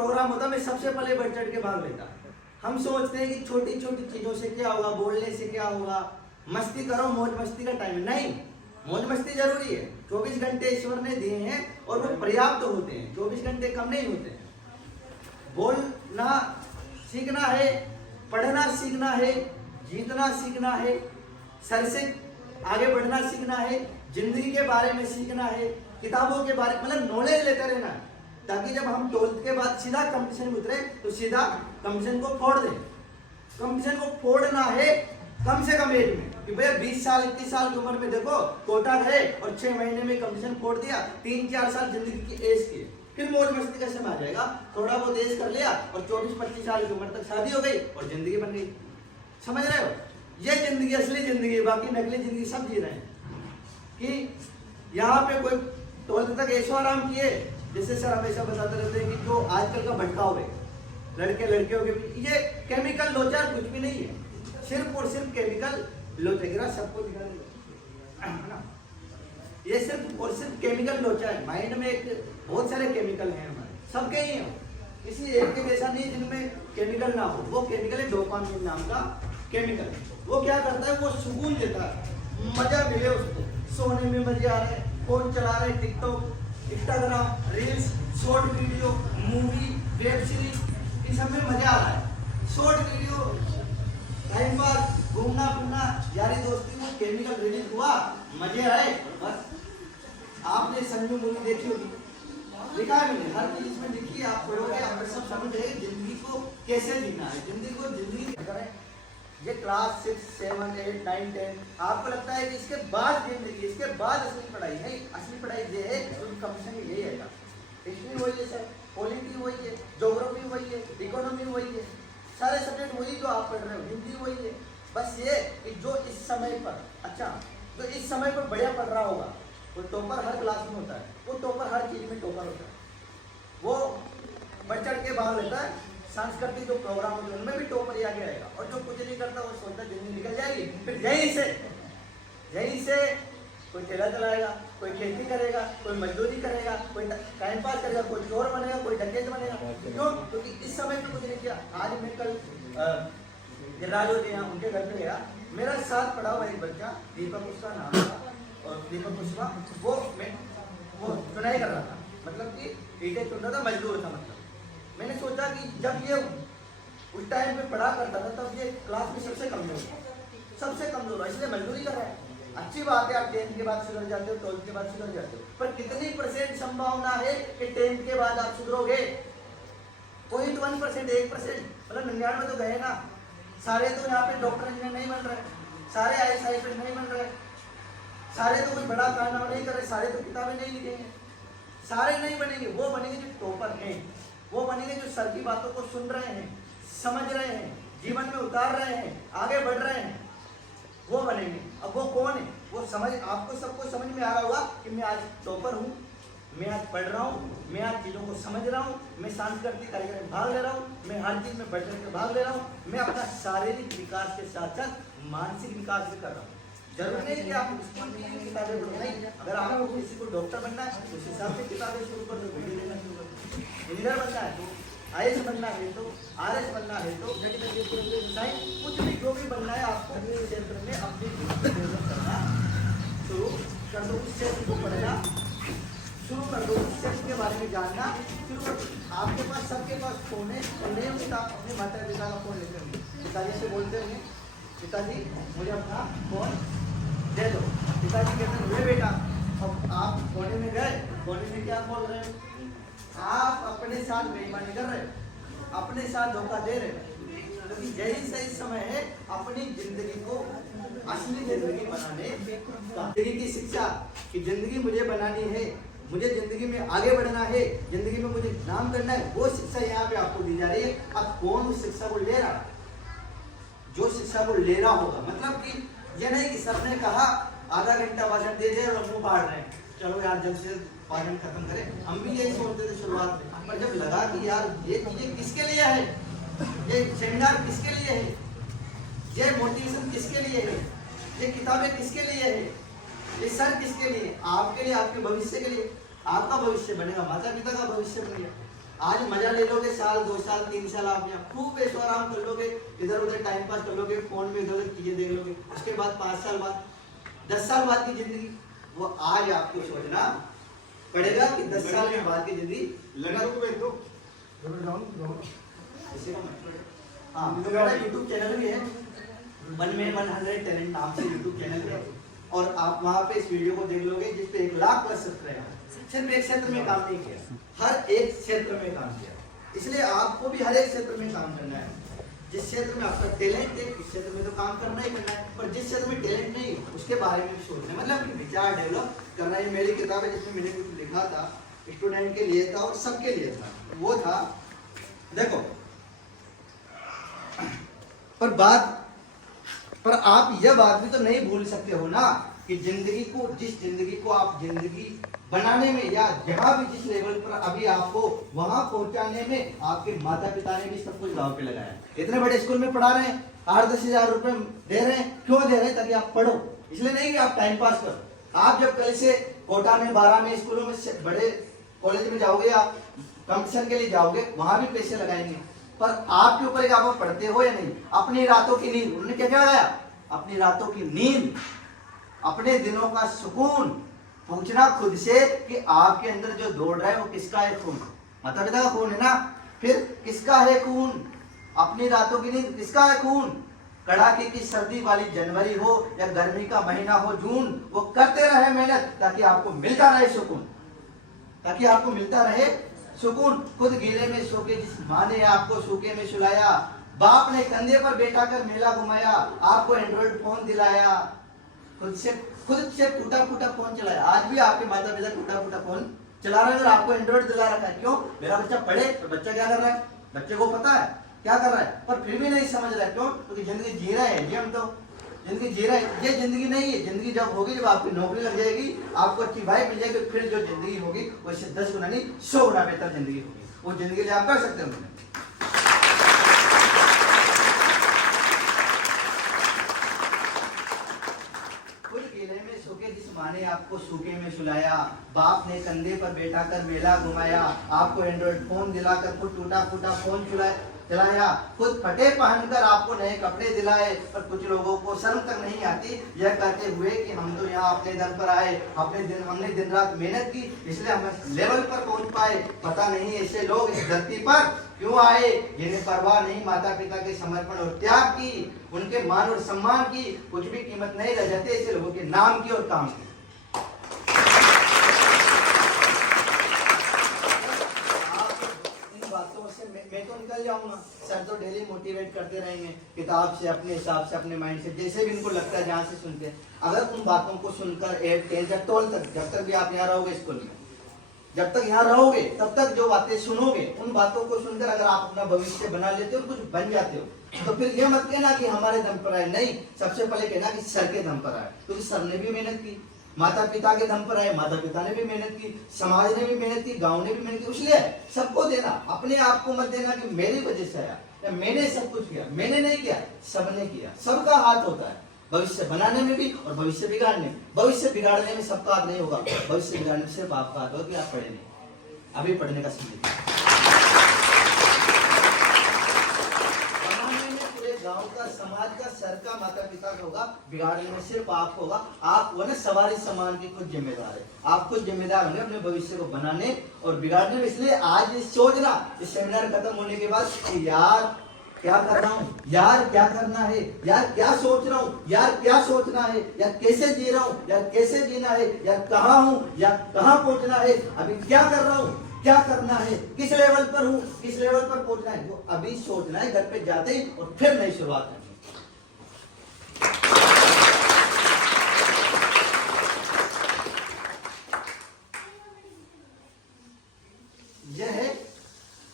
Programme होता मैं सबसे पहले बढ़ चढ़ के भाग लेता। हम सोचते हैं कि छोटी छोटी चीजों से क्या होगा, बोलने से क्या होगा, मस्ती करो, मौज मस्ती का टाइम नहीं। मौज मस्ती जरूरी है, 24 घंटे ईश्वर ने दिए हैं और वो पर्याप्त होते हैं, 24 घंटे कम नहीं होते हैं। बोलना सीखना है, पढ़ना सीखना है, जीतना सीखना है, सर से आगे बढ़ना सीखना है, जिंदगी के बारे में सीखना है, किताबों के बारे मतलब नॉलेज लेते रहना है, ताकि जब हम 12th के बाद सीधा कंपटीशन में उतरे तो सीधा कंपटीशन को फोड़ दें। कंपटीशन को फोड़ना है कम से कम एज में, कि भैया 20 साल 21 साल की उम्र में देखो कोटा गए और 6 महीने में कंपटीशन फोड़ दिया, 3-4 साल जिंदगी की एज की, फिर मौज मस्ती का समय आ जाएगा, थोड़ा बहुत एज कर लिया और 24-25 साल की उम्र तक शादी हो गई और जिंदगी बन गई। समझ रहे हो? ये जिंदगी असली जिंदगी, बाकी नकली जिंदगी सब जी रहे हैं। कि यहाँ पे कोई 12th तक ऐशो आराम किए, जैसे सर हमेशा बताते रहते हैं कि जो आजकल का भटकाव है लड़के लड़कियों के बीच, ये केमिकल लोचा कुछ भी नहीं है, सिर्फ और सिर्फ केमिकल लोचा। सबको दिखा देगा, ये सिर्फ और सिर्फ केमिकल लोचा है। माइंड में एक बहुत सारे केमिकल हैं हमारे, सबके ही हैं, किसी एक के जैसा नहीं जिनमें केमिकल ना हो। वो केमिकल है डोपामिन नाम का केमिकल। वो क्या करता है, वो सुकून देता है, मजा मिले उसको, सोने में मजे आ रहे हैं, फोन चला रहे हैं, TikTok, Instagram, reels, short video, movie, web series, इन सब में मजा आ रहा है। शॉर्ट वीडियो, टाइम पास, घूमना फिरना, यारी दोस्ती में केमिकल रिलीज हुआ, मजे आए, बस। आपने संजू मूवी देखी होगी, लिखा है मैंने, हर चीज में लिखी है, आप पढ़ोगे आप सब समझ रहे जिंदगी को कैसे जीना है, जिंदगी को जिंदगी करें। ये क्लास 6, 7, 8, 9, 10 आपको लगता है कि इसके बाद जिंदगी, इसके बाद असली पढ़ाई नहीं, असली पढ़ाई ये है, कंपटीशन यही है। हिस्ट्री वही है सर, पॉलिटी वही है, ज्योग्राफी वही है, इकोनॉमी वही है, सारे सब्जेक्ट वही जो आप पढ़ रहे हो, हिंदी वही है। बस ये कि जो इस समय पर, अच्छा जो इस समय पर बढ़िया पढ़ रहा होगा, वो टॉपर हर क्लास में होता है, वो टॉपर हर चीज में टॉपर होता है, वो बढ़ चढ़ के भाग लेता है। सांस्कृतिक जो प्रोग्राम होते हैं उनमें भी टॉपर ही आगे आएगा, और जो कुछ नहीं करता वो सोचता जिंदगी निकल जाएगी। फिर यहीं से कोई ठेला चलाएगा, कोई खेती करेगा, कोई मजदूरी करेगा, कोई टाइम पास करेगा, कोई चोर बनेगा, कोई डकैत बनेगा। क्यों? क्योंकि इस समय पे कुछ नहीं किया। आज मैं कल गिरिराज होते हैं उनके घर पे गया, मेरा साथ पढ़ा हुआ एक बच्चा, दीपक उसका नाम था, और दीपक पुष्पा, वो चुनाई कर रहा था, मतलब कि ईटे चुन रहा था, मजदूर था। मतलब मैंने सोचा कि जब ये उस टाइम पे पढ़ा करता था तब ये क्लास में सबसे कमजोर है, इसलिए मजदूरी कर रहा है। अच्छी बात है, आप 10th के बाद सुधर जाते हो, 12th के बाद सुधर जाते हो, पर कितनी % संभावना है कि 10th के बाद आप सुधरोगे? 0.1%, 1%, मतलब 99 तो गए ना। सारे तो यहाँ पे डॉक्टर इंजीनियर नहीं बन रहे, सारे IAS नहीं बन रहे, सारे तो कोई बड़ा कारनामा नहीं कर रहे, सारे तो किताबें नहीं लिखेंगे, सारे नहीं बनेंगे। वो बनेंगे जो टॉपर हैं, वो बनेंगे जो सर की बातों को सुन रहे हैं, समझ रहे हैं, जीवन में उतार रहे हैं, आगे बढ़ रहे हैं, वो बनेंगे। अब वो कौन है? वो समझ, आपको सबको समझ में आ रहा होगा कि मैं आज टॉपर हूँ, मैं आज पढ़ रहा हूँ, मैं आज चीज़ों को समझ रहा हूँ, मैं सांस्कृतिक कार्यक्रम में भाग ले रहा हूँ, मैं हर चीज़ में बढ़ चढ़ के भाग ले रहा हूँ, मैं अपना शारीरिक विकास के साथ साथ मानसिक विकास भी कर रहा हूँ। जरूरी नहीं कि आप स्कूल की किताबें पढ़ो, नहीं। अगर आपको किसी को डॉक्टर बनना है उस हिसाब से किताबें शुरू कर दो, वीडियो लेना शुरू कर दो। इंजीनियर बनना है तो, IAS बनना है तो, RS बनना है तो, कुछ भी जो भी बनना है आपको अपने क्षेत्र में अपनी करना शुरू कर दो, उस क्षेत्र को पढ़ना शुरू कर दो, उस क्षेत्र के बारे में जानना शुरू कर दो। आपके पास, सबके पास फोन है, और नहीं होंगे तो आप अपने माता पिता का फोन लेते होंगे, पिताजी से बोलते होंगे पिताजी मुझे अपना फोन दे दो। पिताजी कहते हैं बेटा, अब आप कोने में गए, कोने में क्या बोल रहे हो? आप अपने साथ बेईमानी कर रहे हो, अपने साथ धोखा दे रहे हो। क्योंकि यही सही समय है अपनी जिंदगी को असली जिंदगी बनाने का। जिंदगी की शिक्षा कि जिंदगी मुझे बनानी है, मुझे जिंदगी में आगे बढ़ना है, जिंदगी में मुझे नाम करना है, वो शिक्षा यहाँ पे आपको दी जा रही है। अब कौन उस शिक्षा को ले रहा? जो शिक्षा को ले रहा होगा, मतलब कि ये नहीं कि सर ने कहा आधा घंटा भाषण दे दे और मुंह फाड़ रहे हैं, चलो यार जल्द से भाषण खत्म करें। हम भी यही सोचते थे शुरुआत में, पर जब लगा कि यार ये चीजें किसके लिए है, ये सेमिनार किसके लिए है, ये मोटिवेशन किसके लिए है, ये किताबें किसके लिए है, ये सर किसके लिए? आपके लिए, आपके भविष्य के लिए। आपका भविष्य बनेगा, माता पिता का भविष्य बनेगा। आज मजा ले लोगे, साल 2 साल 3 साल आप यहाँ खूब ऐशो आराम कर लोगे, इधर उधर टाइम पास कर लोगे, फोन में इधर उधर चीजें देख लोगे। उसके बाद 5 साल बाद 10 साल बाद की जिंदगी, वो आज आपको सोचना पड़ेगा कि 10 साल के बाद की जिंदगी मेरा यूट्यूब चैनल भी है, 100 टैलेंट नाम से यूट्यूब चैनल है, और आप वहाँ पे इस वीडियो को देख लोगे जिसपे 1 लाख प्लस सब्सक्राइबर। सिर्फ एक क्षेत्र में काम नहीं किया, हर एक क्षेत्र में काम किया। इसलिए आपको भी हर एक क्षेत्र में काम करना है। जिस क्षेत्र में आपका टैलेंट है उस क्षेत्र में तो काम करना ही करना है, पर जिस क्षेत्र में टैलेंट नहीं उसके बारे में भी सोचना है, मतलब विचार डेवलप करना। ये मेरी किताब है जिसमें मैंने कुछ लिखा था, स्टूडेंट के लिए था और सबके लिए था। वो था, देखो पर आप यह बात भी तो नहीं भूल सकते हो ना कि जिंदगी को, जिस जिंदगी को आप जिंदगी बनाने में या जहां भी जिस लेवल पर अभी आपको वहां पहुंचाने में आपके माता पिता ने भी सब कुछ दांव पे लगाया है। इतने बड़े स्कूल में पढ़ा रहे हैं, 8-10 हजार रुपए दे रहे हैं, क्यों दे रहे हैं? ताकि आप पढ़ो, इसलिए नहीं कि आप टाइम पास करो। आप जब कल से कोटा में 12 में स्कूलों में बड़े कॉलेज में जाओगे या कंपटीशन के लिए जाओगे, वहां भी पैसे लगाएंगे, पर आपके ऊपर आप पढ़ते हो या नहीं। अपनी रातों की नींद, उन्होंने क्या क्या लगाया? अपनी रातों की नींद, अपने दिनों का सुकून। पूछना खुद से कि आपके अंदर जो दौड़ रहा है वो किसका है खून? माता पिता का खून है ना। फिर किसका है खून? अपनी रातों की नींद किसका है खून? कड़ाके की सर्दी वाली जनवरी हो या गर्मी का महीना हो जून, वो करते रहे मेहनत ताकि आपको मिलता रहे सुकून, ताकि आपको मिलता रहे सुकून। खुद गीले में सो के जिस माँ ने आपको सूखे में सुलाया, बाप ने कंधे पर बैठा कर मेला घुमाया, आपको एंड्रॉइड फोन दिलाया, खुद से टूटा फूटा फोन चलाया। आज भी आपके माता पिता टूटा फूटा फोन चला रहे हैं और आपको एंड्रॉइड दिला रखा है। क्यों? मेरा बच्चा पढ़े, तो बच्चा क्या कर रहा है? बच्चे को पता है क्या कर रहा है, पर फिर भी नहीं समझ रहा है। क्यों? क्योंकि जिंदगी जी रहा है, ये हम तो जिंदगी जी रहा है, ये जिंदगी नहीं है। जिंदगी जब होगी, जब आपकी नौकरी लग जाएगी, आपको अच्छी वाइफ मिल जाएगी, फिर जो जिंदगी होगी वो इससे 10 गुना नहीं 100 गुना बेहतर जिंदगी होगी। वो जिंदगी लिए आप कर सकते हो। जिस माँ ने आपको सूखे में सुलाया, बाप ने कंधे पर बैठा कर मेला घुमाया, आपको एंड्रॉइड फोन दिलाकर खुद टूटा फूटा फोन चलाया, खुद फटे पहनकर आपको नए कपड़े दिलाए, पर कुछ लोगों को शर्म तक नहीं आती यह कहते हुए कि हम तो यहाँ अपने दम पर आए, हमने दिन रात मेहनत की, इसलिए हम इस लेवल पर पहुंच पाए। पता नहीं ऐसे लोग इस धरती पर क्यों आए, जिन्हें परवाह नहीं माता पिता के समर्पण और त्याग की, उनके मान और सम्मान की कुछ भी कीमत नहीं रह जाती ऐसे लोगों के नाम की और काम की। मैं तो निकल जाऊंगा, सर तो डेली मोटिवेट करते रहेंगे किताब से, अपने हिसाब से, अपने माइंड से, जैसे भी इनको लगता है, जहाँ से सुनते हैं। अगर उन बातों को सुनकर 8, 10 तक 12 तक, जब तक भी आप यहाँ रहोगे स्कूल में, जब तक यहाँ रहोगे तब तक जो बातें सुनोगे, उन बातों को सुनकर अगर आप अपना भविष्य बना लेते हो, कुछ बन जाते हो, तो फिर ये मत कहना कि हमारे दम पर आए। नहीं, सबसे पहले कहना कि सर के दम पर आए, क्योंकि सर ने भी मेहनत की। माता पिता के दम पर आए, माता पिता ने भी मेहनत की, समाज ने भी मेहनत की, गांव ने भी मेहनत की। इसलिए सबको देना, अपने आप को मत देना कि मेरी वजह से आया या मैंने सब कुछ किया। मैंने नहीं किया, सबने किया। सबका हाथ होता है भविष्य बनाने में भी और भविष्य बिगाड़ने में। भविष्य बिगाड़ने में सबका हाथ नहीं होगा, भविष्य बिगाड़ने में सिर्फ आपका हाथ होगा कि आप पढ़े नहीं। अभी पढ़ने का समय गांव का, समाज का, सर का, माता पिता का होगा, बिगाड़ने में सिर्फ आप होगा। आप वो ना सवारी सामान के खुद जिम्मेदार है, आप खुद जिम्मेदार होंगे अपने भविष्य को बनाने और बिगाड़ने में। इसलिए आज ये सोचना, इस सेमिनार खत्म होने के बाद कि यार क्या कर रहा हूँ, यार क्या करना है, यार क्या सोच रहा हूँ, यार क्या सोचना है, यार कैसे जी रहा हूँ, यार कैसे जीना है, यार कहाँ हूँ, यार कहाँ पहुँचना है, अभी क्या कर रहा हूँ, क्या करना है, किस लेवल पर हूँ, किस लेवल पर पहुंचना है, वो अभी सोचना है घर पे जाते ही, और फिर नई शुरुआत करनी। यह है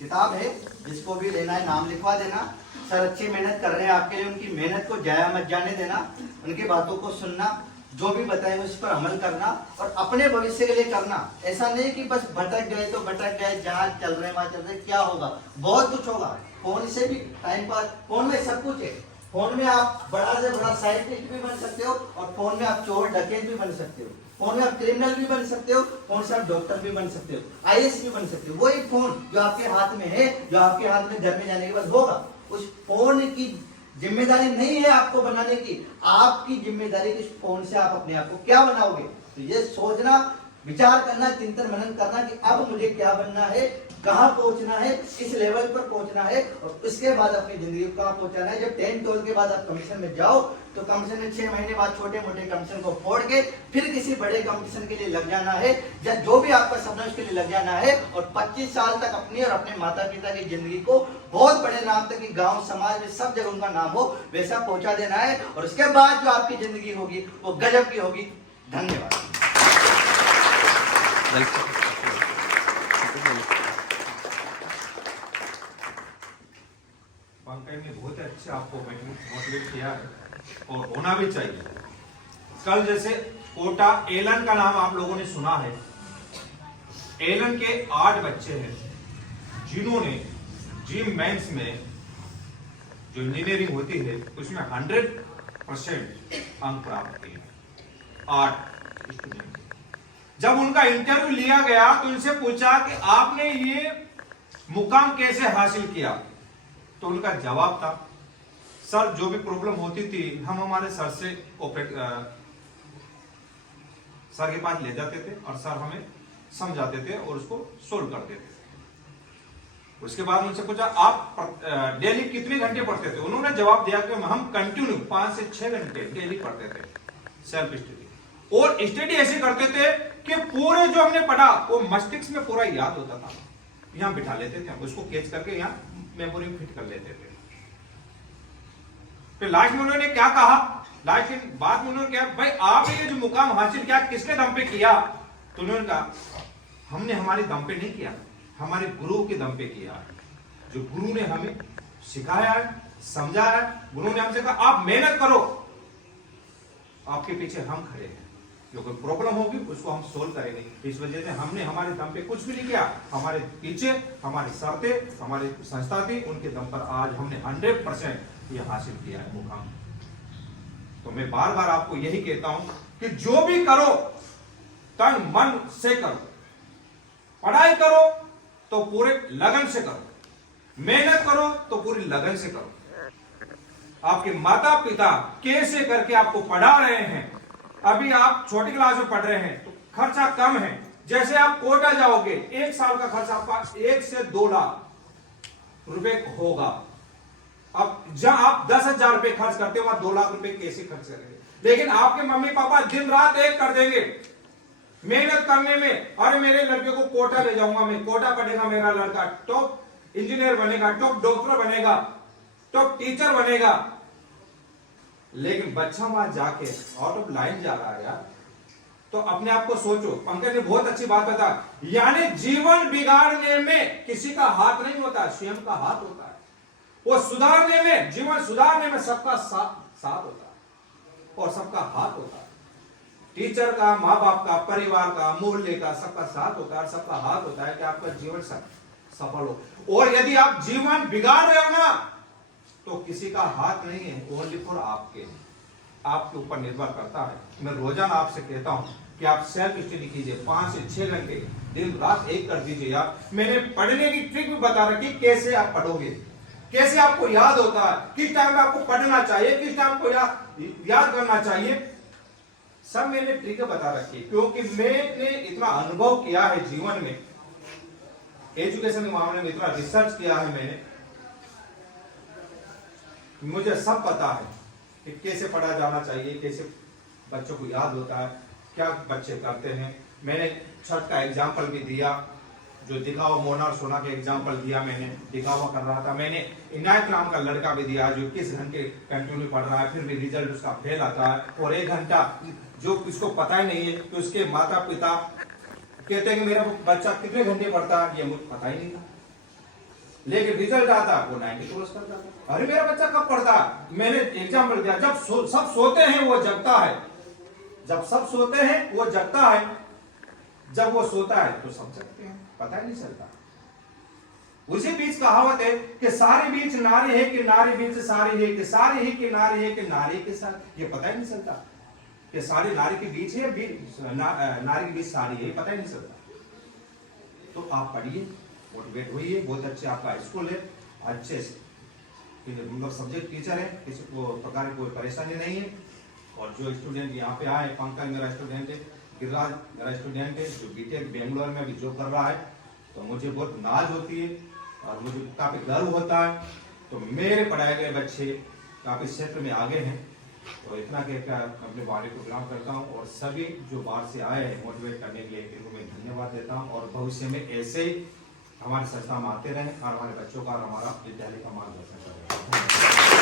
किताब है, जिसको भी लेना है नाम लिखवा देना। सर अच्छी मेहनत कर रहे हैं आपके लिए, उनकी मेहनत को जाया मत जाने देना, उनकी बातों को सुनना, जो भी बताएंगे उस पर अमल करना और अपने भविष्य के लिए करना। ऐसा नहीं कि बस भटक गए तो भटक गए, जहाँ चल रहे वहां चल रहे, क्या होगा? बहुत कुछ होगा। फोन से भी टाइम पास, फोन में सब कुछ है। फोन में आप बड़ा से बड़ा साइंटिस्ट भी बन सकते हो और फोन में आप चोर डकैत भी बन सकते हो। फोन में आप क्रिमिनल भी बन सकते हो, फोन से आप डॉक्टर भी बन सकते हो, आईएएस भी बन सकते हो। वही फोन जो आपके हाथ में है, जो आपके हाथ में घर में जाने के बाद होगा, उस फोन की जिम्मेदारी नहीं है आपको बनाने की, आपकी जिम्मेदारी कि फोन से आप अपने आप को क्या बनाओगे। तो ये सोचना, विचार करना, चिंतन मनन करना कि अब मुझे क्या बनना है, कहाँ पहुंचना है, किस लेवल पर पहुंचना है, और उसके बाद अपनी जिंदगी को कहाँ पहुंचाना है। जब 10th 12th के बाद आप कमीशन में जाओ तो कमीशन में 6 महीने बाद छोटे मोटे कमीशन को फोड़ के फिर किसी बड़े कमीशन के लिए लग जाना है, या जो भी आपका सपना उसके लिए लग जाना है, और 25 साल तक अपनी और अपने माता पिता की जिंदगी को बहुत बड़े नाम तक कि गांव समाज में सब जगह उनका नाम हो वैसा पहुंचा देना है। और उसके बाद जो आपकी जिंदगी होगी वो गजब की होगी। धन्यवाद। पंकज ने बहुत अच्छे आपको मोटिवेट किया है और होना भी चाहिए। कल जैसे कोटा एलन का नाम आप लोगों ने सुना है। एलन के 8 बच्चे हैं जिन्होंने जिम मेंस में जो इंजीनियरिंग होती है उसमें 100% अंक प्राप्त किए। 8 स्टूडेंट। जब उनका इंटरव्यू लिया गया तो उनसे पूछा कि आपने ये मुकाम कैसे हासिल किया, तो उनका जवाब था, सर जो भी प्रॉब्लम होती थी हम हमारे सर से सर के पास ले जाते थे और सर हमें समझाते थे और उसको सोल्व करते थे। उसके बाद उनसे पूछा आप डेली कितने घंटे पढ़ते थे, उन्होंने जवाब दिया कि हम कंटिन्यू 5 से 6 घंटे डेली पढ़ते थे सेल्फ स्टडी, और स्टडी ऐसे करते थे कि पूरे जो हमने पढ़ा वो मस्तिष्क में पूरा याद होता था। यहां बिठा लेते थे, उसको कैच करके यहां मेमोरी में फिट कर लेते थे। फिर लास्ट में उन्होंने क्या कहा, लास्ट के बाद में उन्होंने क्या, भाई आपने ये जो मुकाम हासिल किया किसके दम पे किया, तो उन्होंने कहा हमने हमारे दम पे नहीं किया, हमारे गुरु के दम पे किया। जो गुरु ने हमें सिखाया है, समझाया है, गुरु ने हमसे कहा आप मेहनत करो, आपके पीछे हम खड़े हैं, जो कोई प्रॉब्लम होगी उसको हम सोल्व करेंगे। इस वजह से हमने हमारे दम पे कुछ भी नहीं किया, हमारे पीछे हमारी शर्तें, हमारी संस्था थी, उनके दम पर आज हमने 100% ये हासिल किया है मुकाम। तो मैं बार बार आपको यही कहता हूं कि जो भी करो तन मन से करो, पढ़ाई करो तो पूरे लगन से करो, मेहनत करो तो पूरी लगन से करो। आपके माता पिता कैसे करके आपको पढ़ा रहे हैं, अभी आप छोटी क्लास में पढ़ रहे हैं तो खर्चा कम है, जैसे आप कोटा जाओगे 1 साल का खर्चा आपका 1 से 2 लाख रुपए होगा। अब जहां आप 10,000 रुपए खर्च करते हो वहां 2 लाख रुपए कैसे खर्च करेंगे, लेकिन आपके मम्मी पापा दिन रात एक कर देंगे मेहनत करने में। अरे मेरे लड़के को कोटा ले जाऊंगा, मैं कोटा पढ़ेगा, मेरा लड़का टॉप इंजीनियर बनेगा, टॉप डॉक्टर बनेगा, टॉप टीचर बनेगा। लेकिन बच्चा वहां जाके आउट ऑफ लाइन जा रहा है यार, तो अपने आप को सोचो। पंकज ने बहुत अच्छी बात बता, यानी जीवन बिगाड़ने में किसी का हाथ नहीं होता, स्वयं का हाथ होता है। वो सुधारने में, जीवन सुधारने में सबका साथ होता है और सबका हाथ होता है। टीचर का, माँ बाप का, परिवार का, मोहल्ले का, सबका साथ होता है, सबका हाथ होता है कि आपका जीवन सफल हो। और यदि आप जीवन बिगाड़ रहे हो ना तो किसी का हाथ नहीं है, ओनली फॉर आपके ऊपर निर्भर करता है। मैं रोजाना आपसे कहता हूं कि आप सेल्फ स्टडी कीजिए, 5 से 6 घंटे दिन रात एक कर दीजिए यार। मैंने पढ़ने की ट्रिक भी बता रखी, कैसे आप पढ़ोगे, कैसे आपको याद होता है, किस टाइम में आपको पढ़ना चाहिए, किस टाइम को याद करना चाहिए, सब मैंने ट्रिक बता रखी। क्योंकि मैंने इतना अनुभव किया है जीवन में, एजुकेशन के मामले में इतना रिसर्च किया है मैंने, मुझे सब पता है कि कैसे पढ़ा जाना चाहिए, कैसे बच्चों को याद होता है, क्या बच्चे करते हैं। मैंने छठ का एग्जाम्पल भी दिया, जो दिखावा मोनार सोना के एग्जाम्पल दिया, मैंने दिखावा कर रहा था। मैंने इनायत नाम का लड़का भी दिया जो 21 घंटे कंटिन्यू पढ़ रहा है, फिर भी रिजल्ट उसका फेल आता है। और 1 घंटा जो उसको पता ही नहीं है कि उसके माता पिता कहते हैं कि मेरा बच्चा कितने घंटे पढ़ता है, ये मुझे पता ही नहीं था, लेकिन रिजल्ट आता वो 90 क्रॉस करता था। अरे मेरा बच्चा कब पढ़ता है, मैंने एग्जाम्पल दिया। जब सब सोते हैं वो जगता है, जब सब सोते हैं वो जगता है, जब वो सोता है तो सब जगते हैं, पता ही नहीं चलता। उसी बीच कहावत है कि सारे बीच नारी है कि नारी बीच सारी है, कि सारी ही कि नारी है कि नारी के साथ, ये पता ही नहीं चलता। कि सारी नारी के बीच है, नारी के बीच साड़ी है, पता ही नहीं चलता। तो आप पढ़िए, मोटिवेट होइए, बहुत अच्छे आपका स्कूल है, अच्छे मतलब सब्जेक्ट टीचर है, किसी को प्रकार की कोई परेशानी नहीं है। और जो स्टूडेंट यहाँ पे आए, पंकज मेरा स्टूडेंट है, गिरिराज मेरा स्टूडेंट है, जो बीटेक बेंगलोर में अभी जॉब कर रहा है, तो मुझे बहुत नाज होती है और मुझे काफ़ी गर्व होता है। तो मेरे पढ़ाए गए बच्चे काफ़ी क्षेत्र में आगे हैं। तो इतना कहकर अपने बारे को विराम करता हूँ और सभी जो बाहर से आए हैं मोटिवेट करने के लिए इनको मैं धन्यवाद देता हूँ। और भविष्य में ऐसे ही हमारे संस्था में आते रहें और हमारे बच्चों का और हमारा विद्यालय का मार्गदर्शन करें।